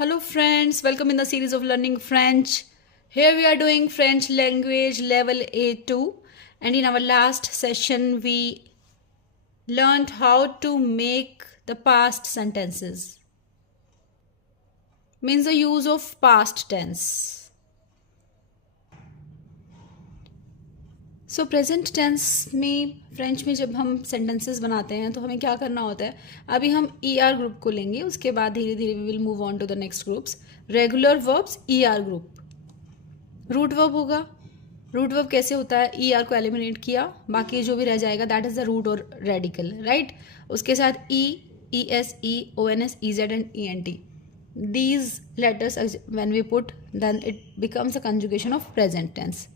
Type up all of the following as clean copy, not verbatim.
Hello, friends. Welcome in the series of learning French. Here we are doing French language level A2, and in our last session, we learned how to make the past sentences, means the use of past tense. So present tense में French में जब हम sentences बनाते हैं तो हमें क्या करना होता है. अभी हम ER ग्रुप को लेंगे, उसके बाद धीरे धीरे we will move on to the next groups. Regular verbs ER group. Root verb होगा. रूट वर्ब कैसे होता है? ER को एलिमिनेट किया, बाकी जो भी रह जाएगा दैट इज द रूट और रेडिकल, राइट. उसके साथ ES, ONS, EZ and ENT. These letters when we put, then it becomes a conjugation of present tense,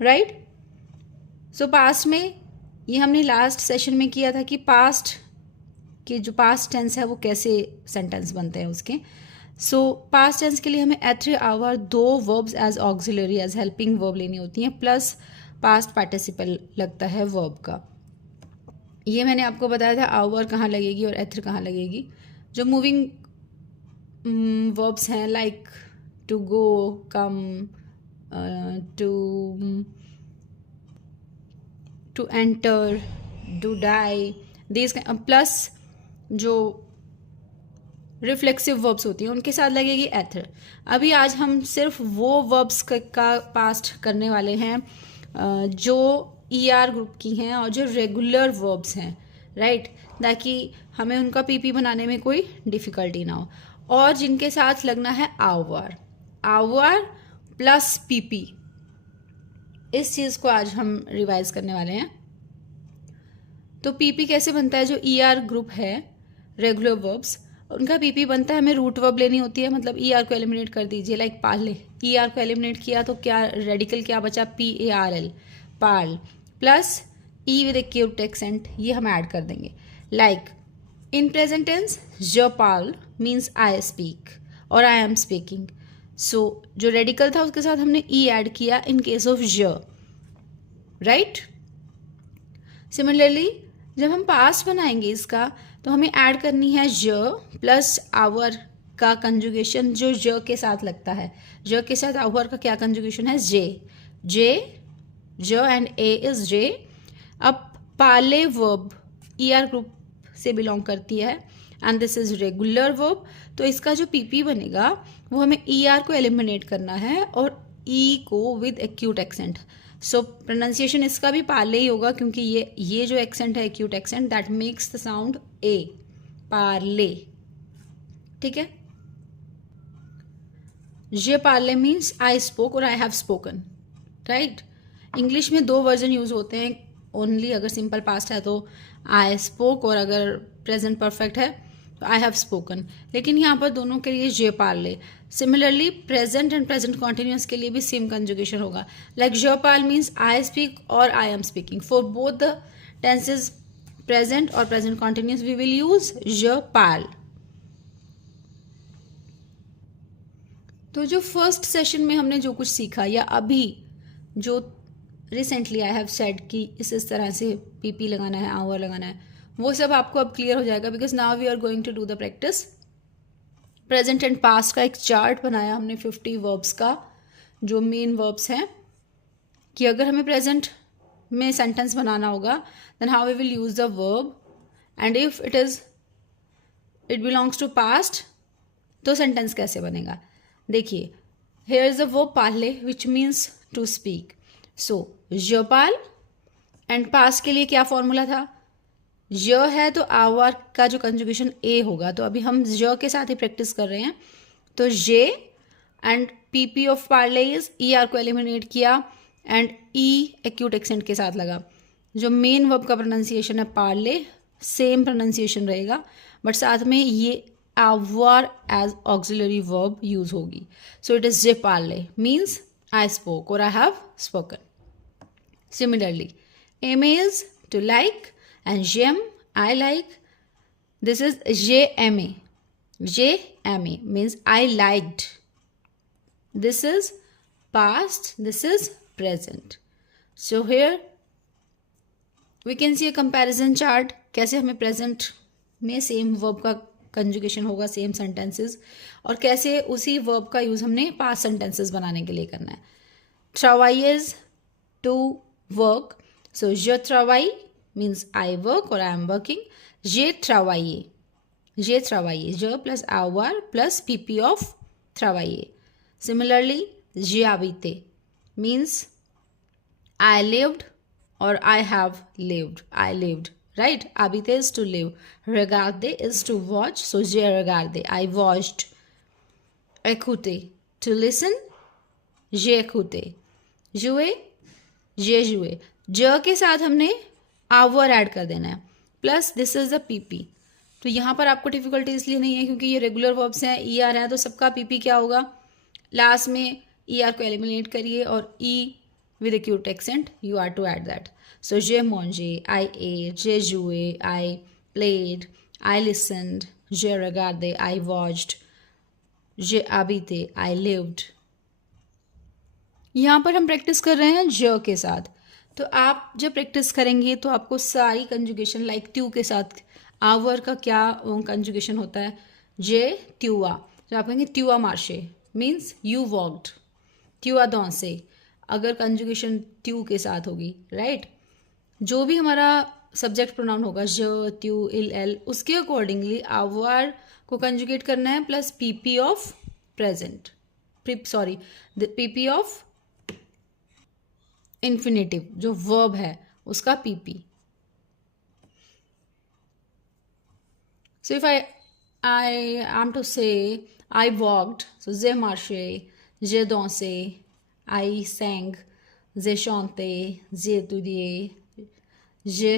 right. So past में ये हमने लास्ट सेशन में किया था कि पास्ट के जो पास्ट टेंस है वो कैसे सेंटेंस बनते हैं उसके. सो पास्ट टेंस के लिए हमें एथ्री आवर दो verbs as auxiliary as helping verb लेनी होती हैं, प्लस पास्ट पार्टिसिपल लगता है वर्ब का. ये मैंने आपको बताया था आवर कहाँ लगेगी और एथ्र कहाँ लगेगी. जो मूविंग वर्ब्स हैं like to go, come, to enter, to die, this plus जो रिफ्लेक्सिव वर्ब्स होती हैं उनके साथ लगेगी एथर. अभी आज हम सिर्फ वो वर्ब्स का पास्ट करने वाले हैं जो ER ग्रुप की हैं और जो रेगुलर वर्ब्स हैं, राइट, ताकि हमें उनका PP बनाने में कोई डिफ़िकल्टी ना हो. और जिनके साथ लगना है आवर प्लस PP, इस चीज़ को आज हम रिवाइज करने वाले हैं. तो PP कैसे बनता है? जो ER ग्रुप है रेगुलर वर्ब्स, उनका PP बनता है, हमें रूट वर्ब लेनी होती है, मतलब ER को एलिमिनेट कर दीजिए. लाइक पार्ले, ER को एलिमिनेट किया तो क्या रेडिकल क्या बचा? PARL, पार्ल, plus E with acute accent, ये हम ऐड कर देंगे. Like in present tense je parle means I speak और आई एम स्पीकिंग. सो जो रेडिकल था उसके साथ हमने E ऐड किया in case of je, right. Similarly जब हम पास्ट बनाएंगे इसका तो हमें ऐड करनी है je प्लस आवर का कंजुगेशन जो je के साथ लगता है. je के साथ आवर का क्या कंजुगेशन है? जे एंड ए इज जे. अब पाले वर्ब ER ग्रुप से बिलोंग करती है and this is regular verb, तो इसका जो PP बनेगा वो हमें ER को एलिमिनेट करना है और E को with acute accent. So pronunciation इसका भी पाले ही होगा क्योंकि ये जो एक्सेंट है acute accent that makes the sound A, पार्ले, ठीक है. जे पार्ले मीन्स आई स्पोक और I have spoken, right. English में दो वर्जन यूज होते हैं, ओनली अगर सिंपल पास्ट है तो आई स्पोक और अगर प्रेजेंट परफेक्ट है तो आई हैव स्पोकन, लेकिन यहाँ पर दोनों के लिए जे पार्ले. Similarly present and present continuous के लिए भी सेम कंजुगेशन होगा. लाइक जे पार्ल मीन्स आई स्पीक और I am speaking. For both the tenses present और present continuous we will use जे पार्ल. तो जो फर्स्ट सेशन में हमने जो कुछ सीखा या अभी जो रिसेंटली आई हैव सेड कि इस तरह से PP लगाना है, आवर लगाना है, वो सब आपको अब क्लियर हो जाएगा because now we are going to do the practice. Present and past का एक चार्ट बनाया हमने 50 वर्ब्स का, जो मेन वर्ब्स हैं, कि अगर हमें प्रेजेंट में सेंटेंस बनाना होगा then how we will use the verb, and if it belongs to past तो सेंटेंस कैसे बनेगा. देखिए, हियर इज द वर्ब पार्ले which means to speak. So je parle and past के लिए क्या फॉर्मूला था? ज है तो आवर का जो कंजुगेशन ए होगा, तो अभी हम ज के साथ ही प्रैक्टिस कर रहे हैं. तो जे एंड PP ऑफ पार्ले इज ER को एलिमिनेट किया एंड E एक्यूट एक्सेंट के साथ लगा. जो मेन वर्ब का प्रोनाउंसिएशन है पार्ले, सेम प्रोनाउंसिएशन रहेगा, बट साथ में ये आवर एज ऑक्सिलरी वर्ब यूज होगी. सो इट इज जे पार्ले मीन्स आई स्पोक और I have spoken. Similarly, aim is to like and j'aime, I like. This is j'aime. J'aime means I liked. This is past, this is present. So here we can see a comparison chart. कैसे हमें present में same verb का conjugation होगा same sentences, और कैसे उसी verb का use हमने पास्ट सेंटेंसेस बनाने के लिए करना है. Travailler is to work. So je travaille means I work or I am working. J'ai travaillé. J'ai travaillé. Je plus avoir plus PP of travailler. Similarly, j'ai habité means I lived or I have lived. I lived. Right? Habiter is to live. Regarder is to watch. So j'ai regardé. I watched. Écouter. To listen. J'ai écouté. Jouer. J'ai joué. ज के साथ हमने our add कर देना है. Plus this is the PP. तो यहाँ पर आपको डिफिकल्टी इसलिए नहीं है क्योंकि ये रेगुलर वर्ब्स हैं, ई आर है, तो सबका पीपी क्या होगा, लास्ट में ई आर को एलिमिनेट करिए और ई with a cute accent, you are to add that. So, j'ai mangé, I ate, j'ai joué, I played, I listened, j'ai regardé, I watched, j'ai habité, I lived. यहाँ पर हम practice कर रहे हैं ज के साथ. तो आप जब प्रैक्टिस करेंगे तो आपको सारी कंजुगेशन लाइक त्यू के साथ आवर का क्या कंजुगेशन होता है, जे त्युआ. तो आप कहेंगे त्युआ मार्शे मीन्स यू वॉकड. त्युआ दौसे अगर कंजुगेशन त्यू के साथ होगी, राइट. जो भी हमारा सब्जेक्ट प्रोनाउन होगा ज त्यू इल एल, उसके अकॉर्डिंगली आवर को कंजुगेट करना है plus PP of present, sorry PP of infinitive जो वर्ब है उसका पीपी. So if I am to say I walked, so जे मार्शे, जे दांसे, I sang, j'ai chanté, j'ai étudié, j'ai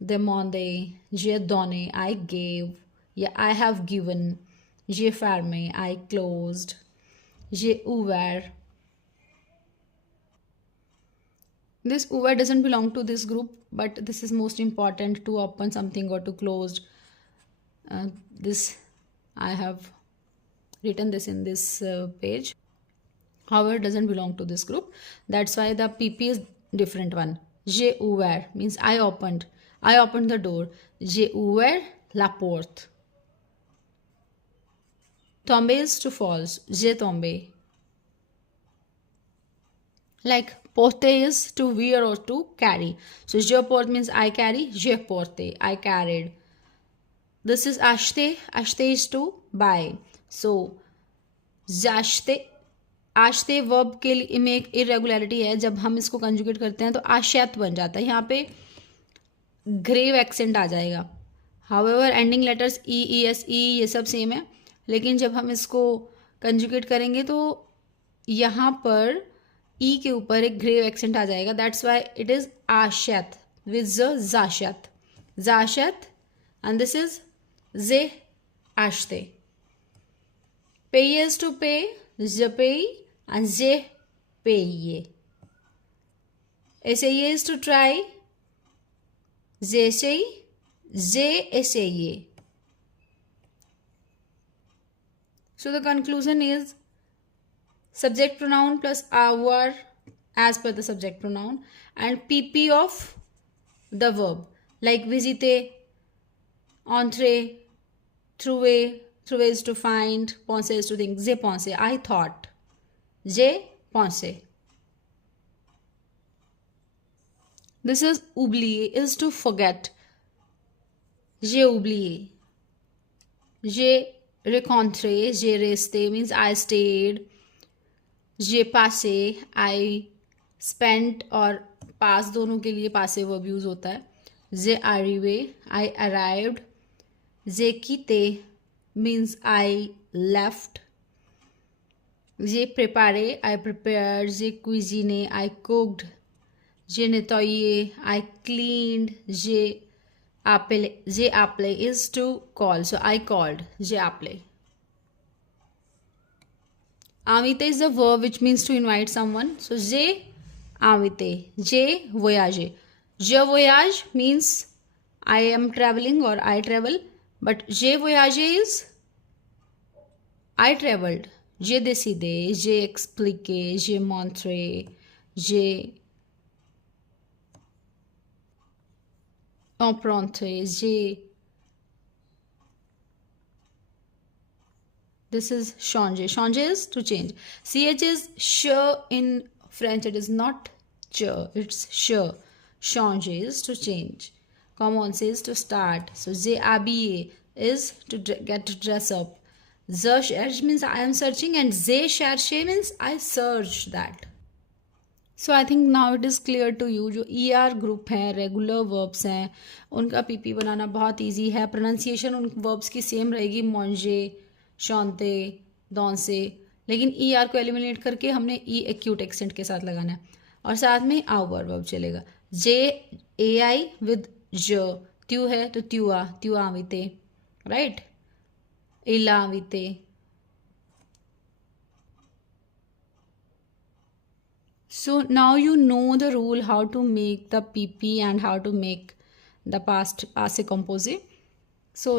demandé, j'ai donné, I gave, yeah, I have given, j'ai fermé, I closed, j'ai ouvert. This ouvert doesn't belong to this group, but this is most important, to open something or to close. This I have written this in this page. However, doesn't belong to this group. That's why the PP is different one. J'ai ouvert means I opened. I opened the door. J'ai ouvert la porte. Tomber is to fall. J'ai tombé. Like porter is to wear or to carry. So je porte means I carry. Je porte, I carried. This is acheter. Acheter is to buy. So j'achetais. आशते verb के लिए में एक irregularity है, जब हम इसको conjugate करते हैं तो आशयत बन जाता है, यहाँ पे ग्रेव एक्सेंट आ जाएगा. हाउएवर एंडिंग लेटर्स ई ई एस ई ये सब सेम है, लेकिन जब हम इसको कंजुगेट करेंगे तो यहाँ पर ई के ऊपर एक ग्रेव एक्सेंट आ जाएगा. दैट्स वाई इट इज़ आशयत विद जाशयत, जाशयत, एंड दिस इज जे आशते. पे is to pay, je paye and j'ai payé. Essayer is to try. J'essaye, j'ai essayé. So the conclusion is subject pronoun plus avoir as per the subject pronoun and PP of the verb like visiter, entrer, trouver. Trouver is to find, penser is to think. J'ai pensé, I thought. J'ai pensé. This is oublier is to forget. J'ai oublié. J'ai rencontré, j'ai resté means I stayed. J'ai passé, I spent और pass दोनों के लिए passé verb use होता है. J'ai arrivé, I arrived. J'ai quitté means I left. J'ai préparé, I prepared. J'ai cuisiné, I cooked. J'ai nettoyé, I cleaned. J'ai appelé is to call, so I called. J'ai appelé. Inviter is the verb which means to invite someone. So j'ai invité. J'ai voyagé. Je voyage means I am traveling or I travel. But j'ai voyagé is I traveled. J'ai décidé, j'ai expliqué, j'ai montré, j'ai emprunté, j'ai This is changer. Changer is to change. Ch is sh in French. It is not ch. It's sh. Changer is to change. Commencer is to start. So j'ai habillé is to get to dress up. Je cherche means I am searching, and j'ai cherché means I search that. So I think now it is clear to you. जो E R group हैं, regular verbs हैं, उनका PP बनाना बहुत easy है. Pronunciation उन verbs की same रहेगी, मॉन्जे, शॉन्ते, दौंसे, लेकिन ई आर को एलिमिनेट करके हमने ई एक्यूट एक्सेंट के साथ लगाना है. और साथ में आवर वर्ब चलेगा. जे ए आई विद ज. त्यू है तो त्युआ, त्युआ आविते, राइट. इला आविते. So now you know the rule how to make the PP and how to make the past passive composite. So